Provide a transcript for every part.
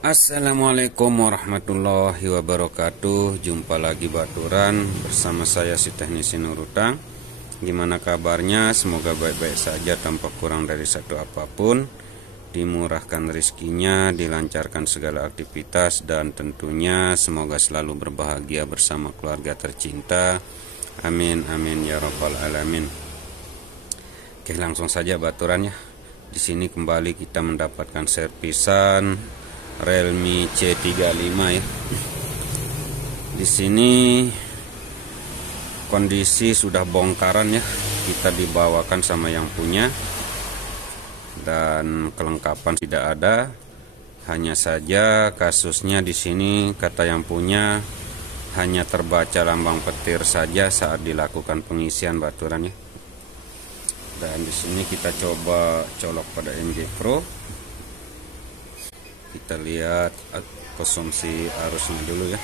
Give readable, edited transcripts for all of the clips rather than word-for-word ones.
Assalamualaikum warahmatullahi wabarakatuh. Jumpa lagi baturan bersama saya si teknisi Nurutang. Gimana kabarnya? Semoga baik-baik saja tanpa kurang dari satu apapun. Dimurahkan rezekinya, dilancarkan segala aktivitas, dan tentunya semoga selalu berbahagia bersama keluarga tercinta. Amin amin ya rabbal alamin. Oke, langsung saja baturan ya. Di sini kembali kita mendapatkan servisan Realme C35 ya. Di sini kondisi sudah bongkaran ya. Kita dibawakan sama yang punya dan kelengkapan tidak ada. Hanya saja kasusnya di sini kata yang punya hanya terbaca lambang petir saja saat dilakukan pengisian baturan ya. Dan di sini kita coba colok pada MJ Pro. Kita lihat konsumsi arusnya dulu ya.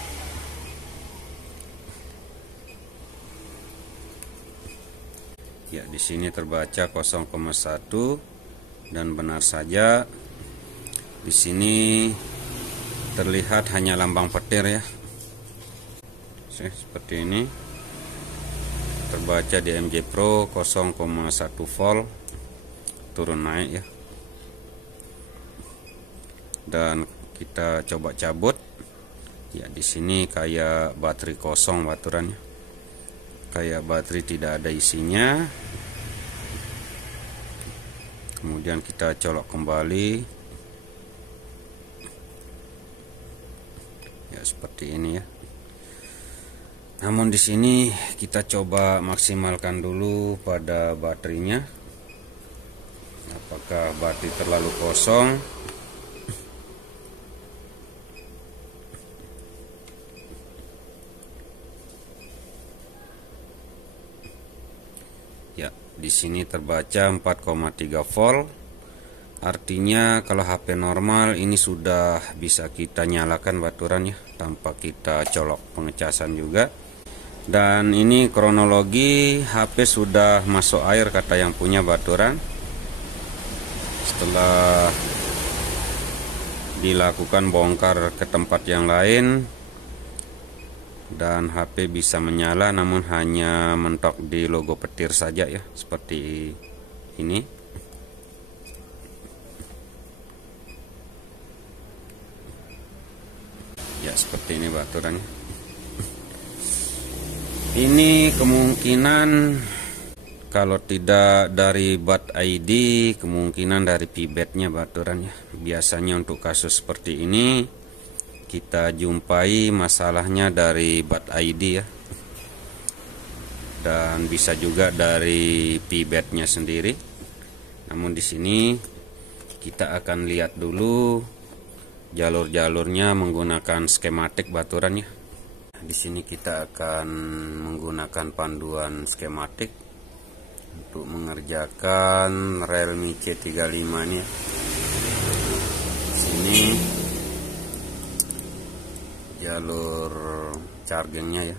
Ya, di sini terbaca 0,1 dan benar saja di sini terlihat hanya lambang petir ya. Seperti ini. Terbaca di MJ Pro 0,1 volt turun naik ya. Dan kita coba cabut ya. Di sini kayak baterai kosong baturannya, kayak baterai tidak ada isinya. Kemudian kita colok kembali ya, seperti ini ya. Namun di sini kita coba maksimalkan dulu pada baterainya, apakah baterai terlalu kosong. Ya, di sini terbaca 4,3 volt. Artinya kalau HP normal ini sudah bisa kita nyalakan baturan ya, tanpa kita colok pengecasan juga. Dan ini kronologi HP sudah masuk air kata yang punya baturan. Setelah dilakukan bongkar ke tempat yang lain, dan HP bisa menyala, namun hanya mentok di logo petir saja ya, seperti ini. Ya, seperti ini baturannya. Ini kemungkinan kalau tidak dari BAT ID, kemungkinan dari pibetnya baturannya. Biasanya untuk kasus seperti ini kita jumpai masalahnya dari BAT ID ya, dan bisa juga dari pibetnya sendiri. Namun di sini kita akan lihat dulu jalur-jalurnya menggunakan skematik baturannya. Di sini kita akan menggunakan panduan skematik untuk mengerjakan Realme C35 ini ya. Sini jalur chargingnya ya.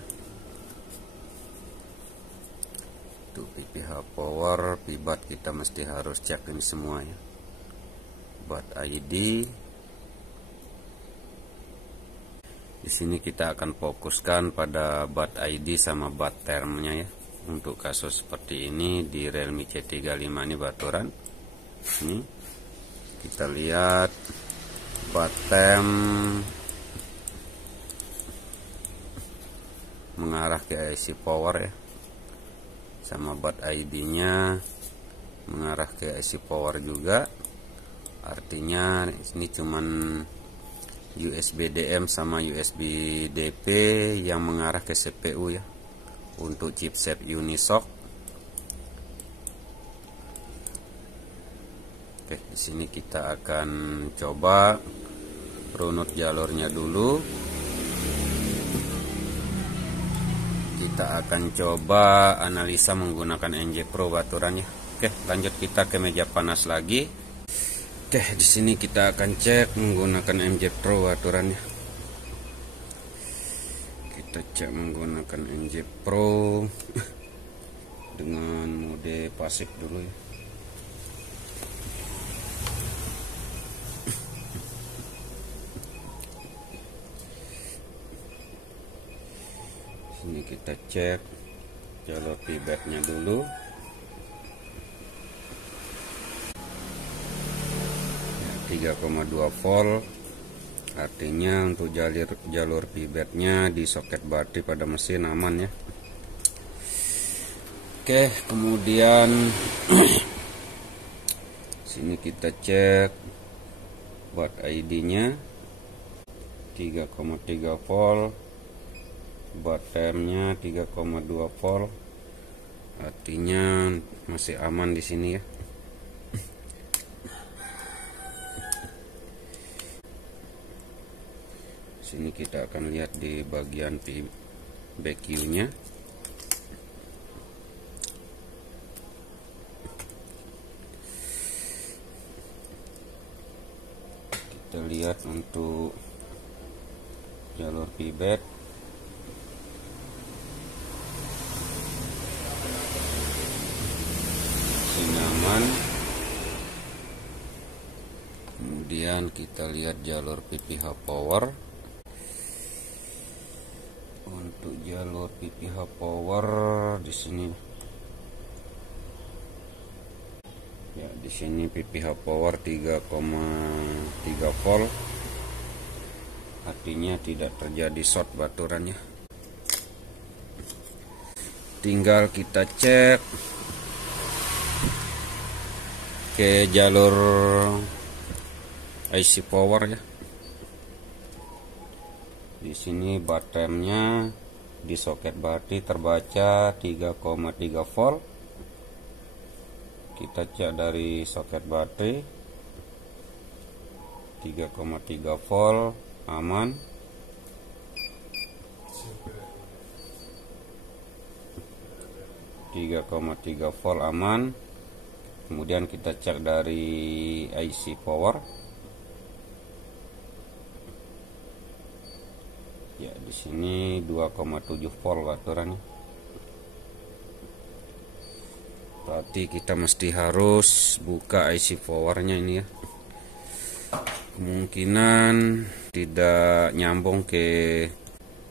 Untuk PPH power, pibat kita mesti harus cek ini semua ya. BAT ID. Di sini kita akan fokuskan pada BAT ID sama BAT termnya ya. Untuk kasus seperti ini di Realme C35 ini baturan. Ini kita lihat BAT term mengarah ke IC power ya, sama BAT ID-nya mengarah ke IC power juga. Artinya ini cuman USB DM sama USB DP yang mengarah ke CPU ya, untuk chipset Unisoc. Oke, di sini kita akan coba runut jalurnya dulu. Kita akan coba analisa menggunakan MJ Pro baturannya. Oke, lanjut kita ke meja panas lagi. Oke, di sini kita akan cek menggunakan MJ Pro baturannya. Kita cek menggunakan MJ Pro dengan mode pasif dulu ya. Ini kita cek jalur pivotnya dulu. Ya, 3,2 volt. Artinya untuk jalur pivotnya di soket baterai pada mesin aman ya. Oke, kemudian sini kita cek buat ID-nya 3,3 volt, baterainya 3,2 volt. Artinya masih aman di sini ya. Sini kita akan lihat di bagian BQ-nya. Kita lihat untuk jalur pivot. Sini aman. Kemudian kita lihat jalur PPH power. Untuk jalur PPH power di sini. Ya, di sini PPH power 3,3 volt. Artinya tidak terjadi short baturannya. Tinggal kita cek ke jalur IC power ya. Di sini baterainya di soket baterai terbaca 3,3 volt. Kita cek dari soket baterai 3,3 volt aman. Tiga 3,3 volt aman. Kemudian kita cek dari IC power. Ya, di sini 2,7 volt baturannya. Berarti kita mesti harus buka IC powernya ini ya. Kemungkinan tidak nyambung ke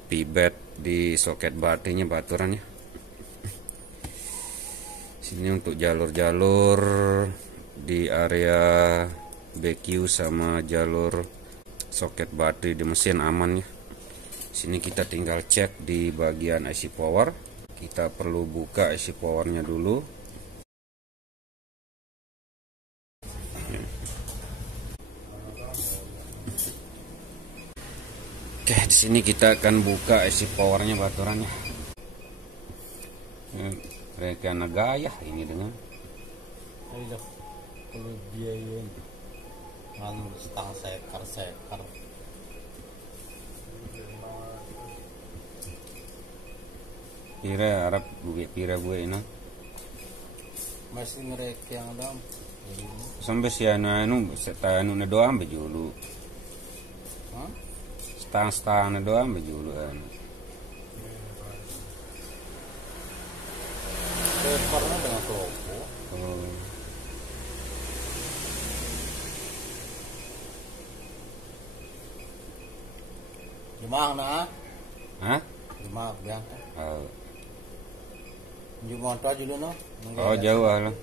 pivot di soket baterainya baturannya. Sini untuk jalur-jalur di area BQ sama jalur soket baterai di mesin aman ya. Sini kita tinggal cek di bagian IC power. Kita perlu buka IC powernya dulu. Oke, di sini kita akan buka IC powernya baturannya. Mereka gaya ini dengan. Kalau biaya setengah sekar. Pira Arab pira gue ini. Masih ngerek yang dalam. Sampai si anu setanu na doang bejulu. Hah? Setang na doang bejulu anu. Sekarang dengan toko. Oh. Jemaah na? Hah? Jemaah biang. Oh. Jemaah tu aja dulu no. Oh, jauh lah.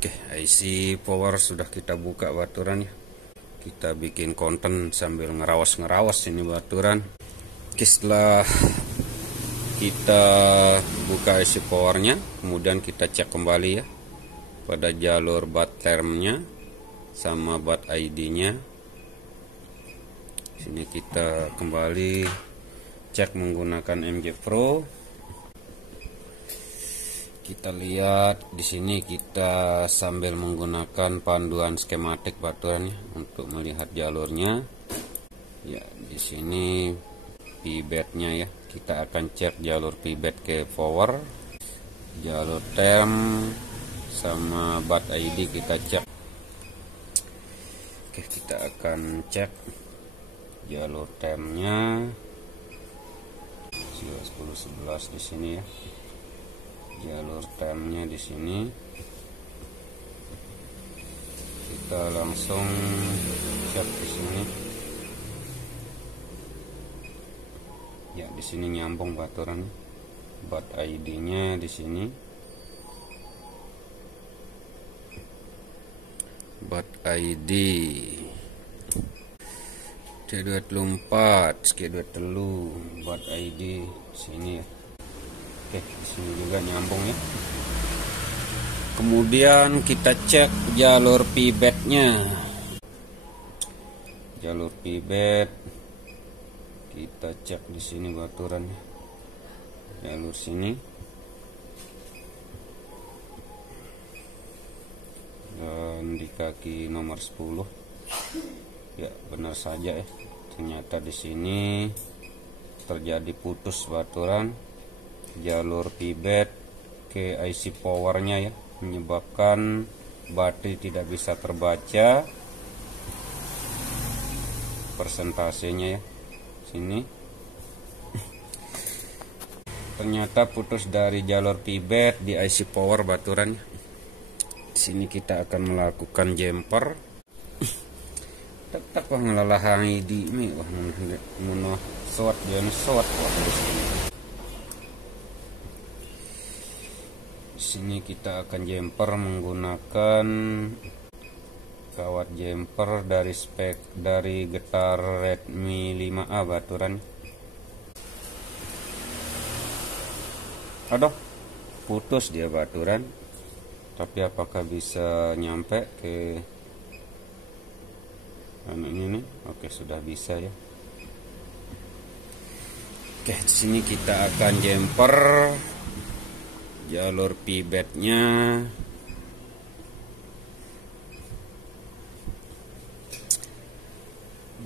Oke, IC power sudah kita buka baturannya. Kita bikin konten sambil ngerawas ini baturan. Oke, setelah kita buka IC powernya, kemudian kita cek kembali ya pada jalur baterainya sama bat ID-nya. Sini kita kembali cek menggunakan MJ Pro. Kita lihat di sini kita sambil menggunakan panduan skematik baturannya untuk melihat jalurnya. Ya, di sini pivotnya ya. Kita akan cek jalur pivot ke power, jalur term sama bat ID kita cek. Oke, kita akan cek jalur termnya 10 11 di sini ya. jalur temnya di sini. Kita langsung cek di sini. Ya, di sini nyambung baturan. Bat ID-nya di sini. Bat ID T24 Sk2 telu bat ID sini ya. Oke, di sini juga nyambung ya. Kemudian kita cek jalur pivotnya. Jalur pivot kita cek di sini baturannya. Jalur sini. Dan di kaki nomor 10. Ya, benar saja ya. Ternyata di sini terjadi putus baturan jalur pivot ke IC powernya ya, menyebabkan baterai tidak bisa terbaca persentasenya ya. Sini ternyata putus dari jalur pivot di IC power baturan. Sini kita akan melakukan jumper. Tetap ngelalahangi di ini wah mono short jangan short wah di sini. Sini kita akan jumper menggunakan kawat jumper dari spek dari Getar Redmi 5A baturan. Aduh, putus dia baturan. Tapi apakah bisa nyampe ke ini nih? Oke, sudah bisa ya. Oke, di sini kita akan jumper jalur pivotnya.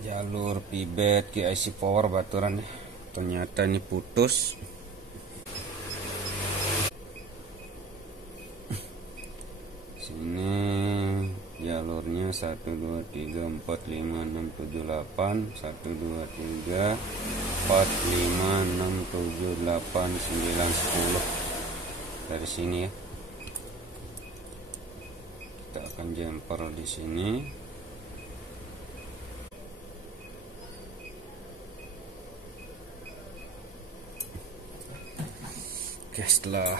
Jalur pivot ke IC power baturan. Ternyata ini putus. Sini jalurnya 1 2 3 4 5 6 7 8 1 2 3 4 5 6 7 8 9 10 dari sini ya. Kita akan jumper di sini. Oke, setelah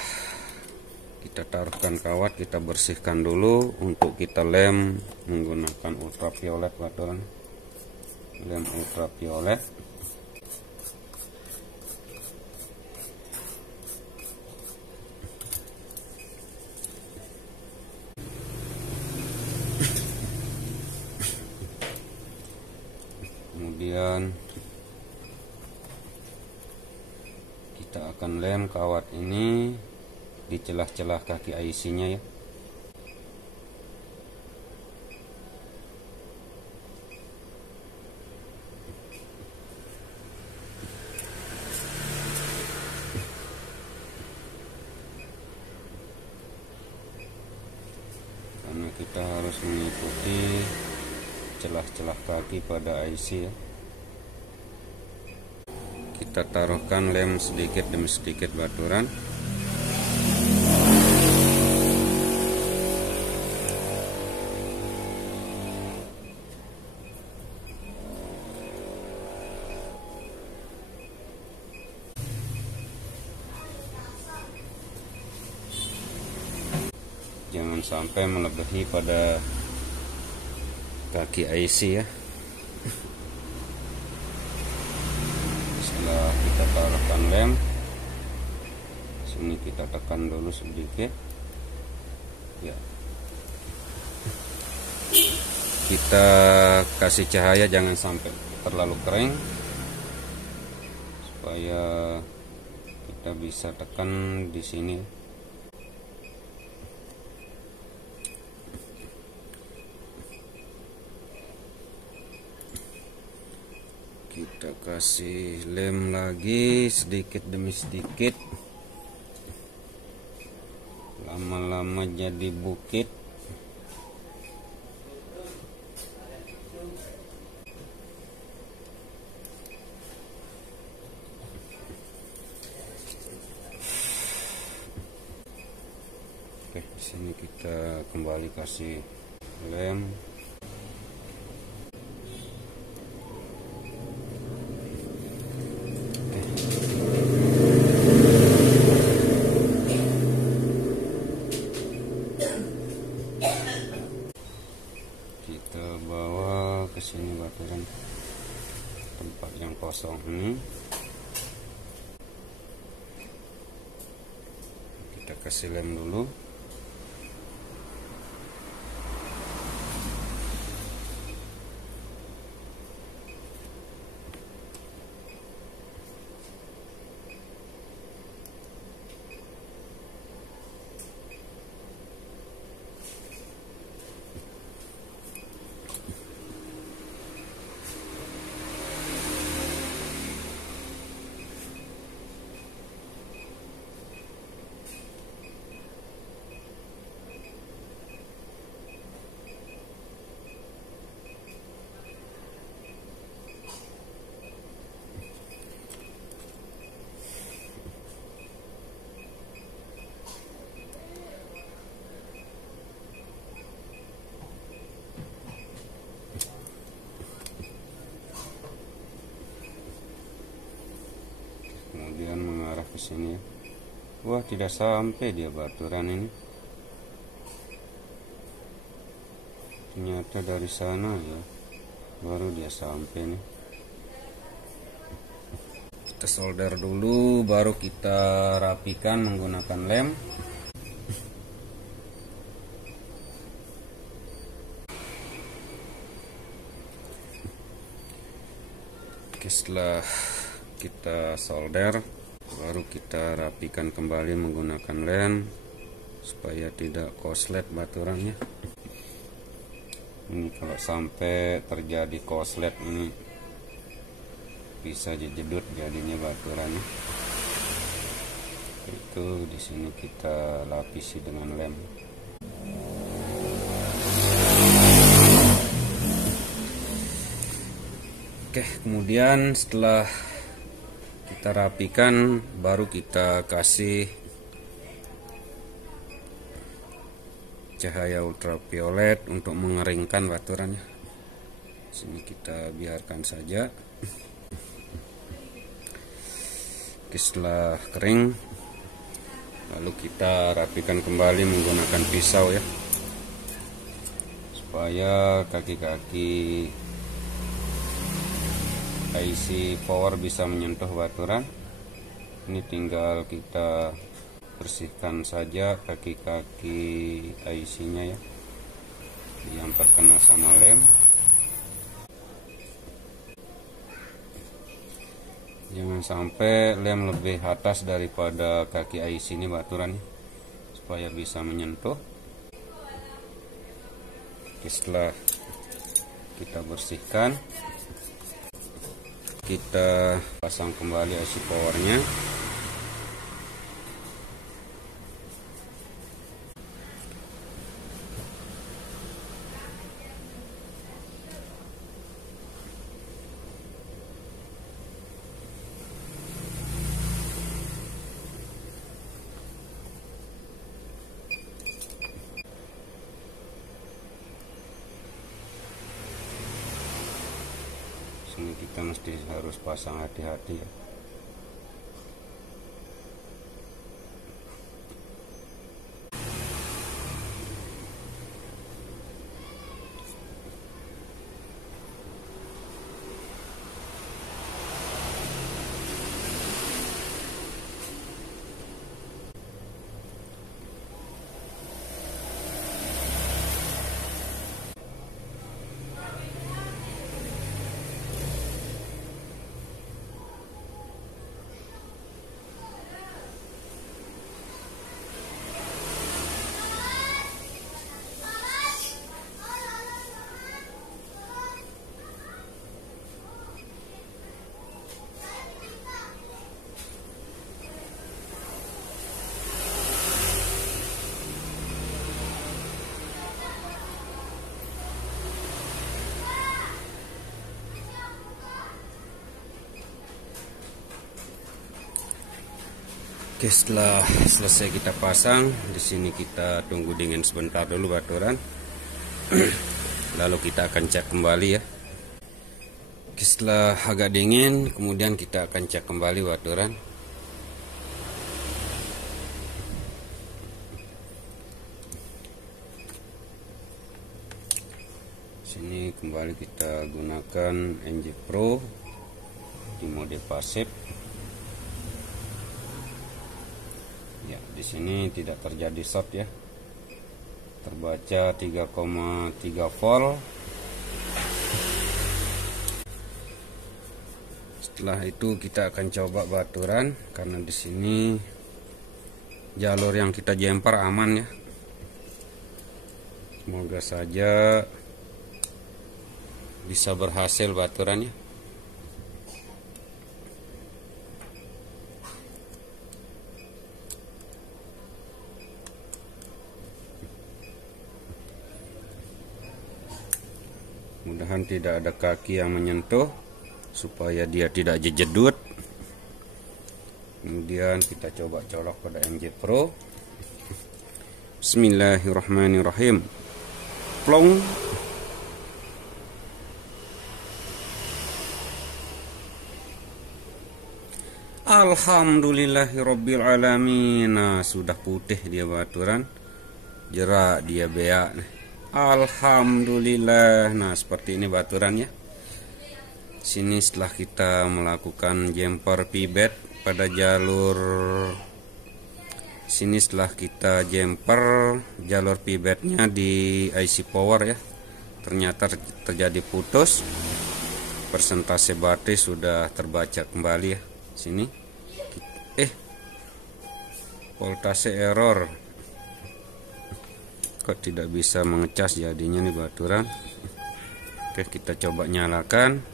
kita taruhkan kawat, kita bersihkan dulu untuk kita lem menggunakan ultraviolet baturan. Lem ultraviolet. Kemudian kita akan lem kawat ini di celah-celah kaki IC-nya ya. Karena kita harus mengikuti celah-celah kaki pada IC ya. Kita taruhkan lem sedikit demi sedikit baturan. Jangan sampai melebihi pada kaki IC ya. Setelah kita taruhkan lem, sini kita tekan dulu sedikit ya. Kita kasih cahaya jangan sampai terlalu kering supaya kita bisa tekan di sini. Kita kasih lem lagi sedikit demi sedikit. Lama-lama jadi bukit. Oke, di sini kita kembali kasih lem. Kita bawa ke sini baturan tempat yang kosong ini. Kita kasih lem dulu. Kemudian mengarah ke sini. Wah, tidak sampai dia baturan ini. Ternyata dari sana ya, baru dia sampai nih. Kita solder dulu, baru kita rapikan menggunakan lem. Oke, setelah kita solder, baru kita rapikan kembali menggunakan lem supaya tidak korslet baturannya. Ini kalau sampai terjadi korslet ini bisa jedut jadinya baturannya. Itu di sini kita lapisi dengan lem. Oke, kemudian setelah kita rapikan, baru kita kasih cahaya ultraviolet untuk mengeringkan baturannya. Sini kita biarkan saja. Oke, setelah kering, lalu kita rapikan kembali menggunakan pisau ya, supaya kaki-kaki IC power bisa menyentuh baturan. Ini tinggal kita bersihkan saja kaki-kaki IC-nya ya, yang terkena sama lem. Jangan sampai lem lebih atas daripada kaki IC ini baturan, supaya bisa menyentuh. Oke, setelah kita bersihkan, kita pasang kembali IC powernya. Sini kita mesti harus pasang hati-hati ya. Oke, setelah selesai kita pasang, di sini kita tunggu dingin sebentar dulu baturan. Lalu kita akan cek kembali ya. Oke, setelah agak dingin, kemudian kita akan cek kembali baturan. Sini kembali kita gunakan NJ Pro di mode pasif. Ya, di sini tidak terjadi short ya. Terbaca 3,3 volt. Setelah itu kita akan coba baturan, karena di sini jalur yang kita jumper aman ya. Semoga saja bisa berhasil baturannya. Mudahan tidak ada kaki yang menyentuh supaya dia tidak jejedut. Kemudian kita coba colok pada NJ Pro. Bismillahirrahmanirrahim. Plong. Alhamdulillahirabbil alamin. Nah, sudah putih dia baturan. Jerak dia beak. Alhamdulillah. Nah, seperti ini baturannya. Sini setelah kita melakukan jumper pibet pada jalur sini, setelah kita jumper jalur pibetnya di IC power ya, ternyata terjadi putus. Persentase baterai sudah terbaca kembali ya. Sini voltase error. Kok tidak bisa mengecas jadinya nih baturan. Oke, kita coba nyalakan.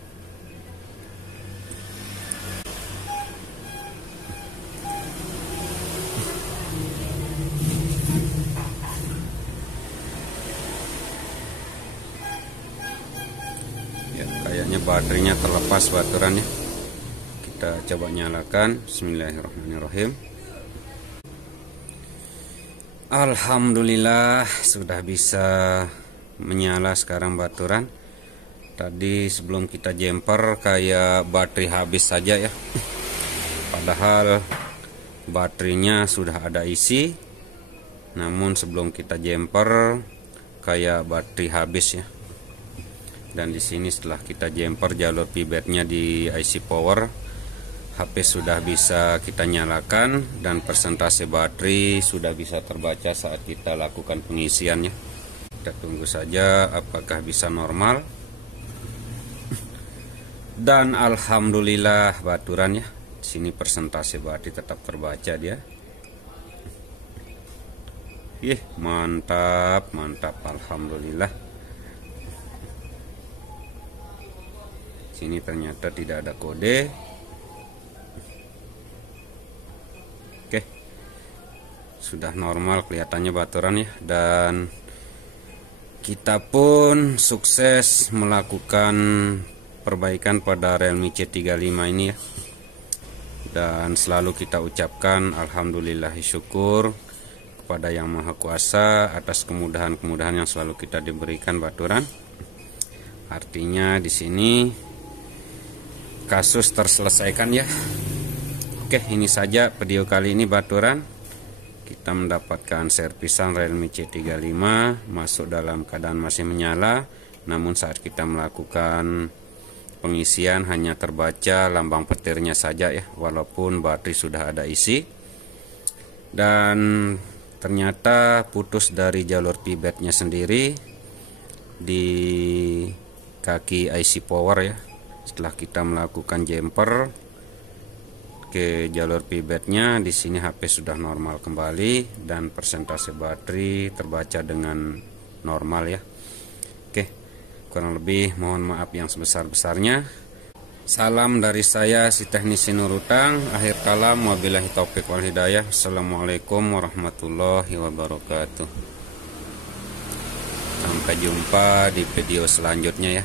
Ya, kayaknya baterainya terlepas baturannya. Kita coba nyalakan. Bismillahirrahmanirrahim. Alhamdulillah sudah bisa menyala sekarang baturan. Tadi sebelum kita jumper kayak baterai habis saja ya. Padahal baterainya sudah ada isi. Namun sebelum kita jumper kayak baterai habis ya. Dan di sini setelah kita jumper jalur pibetnya di IC power, HP sudah bisa kita nyalakan dan persentase baterai sudah bisa terbaca saat kita lakukan pengisiannya. Kita tunggu saja apakah bisa normal. Dan alhamdulillah baturannya. Di sini persentase baterai tetap terbaca dia. Mantap, mantap, alhamdulillah. Sini ternyata tidak ada kode. Oke, sudah normal kelihatannya baturan ya. Dan kita pun sukses melakukan perbaikan pada Realme C35 ini ya. Dan selalu kita ucapkan alhamdulillah syukur kepada Yang Maha Kuasa atas kemudahan-kemudahan yang selalu kita diberikan baturan. Artinya di sini kasus terselesaikan ya. Oke, ini saja video kali ini baturan. Kita mendapatkan servisan Realme C35 masuk dalam keadaan masih menyala. Namun saat kita melakukan pengisian hanya terbaca lambang petirnya saja ya, walaupun baterai sudah ada isi. Dan ternyata putus dari jalur pibetnya sendiri di kaki IC power ya. Setelah kita melakukan jumper ke jalur pibetnya, di sini HP sudah normal kembali dan persentase baterai terbaca dengan normal ya. Oke, kurang lebih mohon maaf yang sebesar-besarnya. Salam dari saya si teknisi Nurutang. Akhir kalam, wabillahi taufik wal hidayah. Assalamualaikum warahmatullahi wabarakatuh. Sampai jumpa di video selanjutnya ya.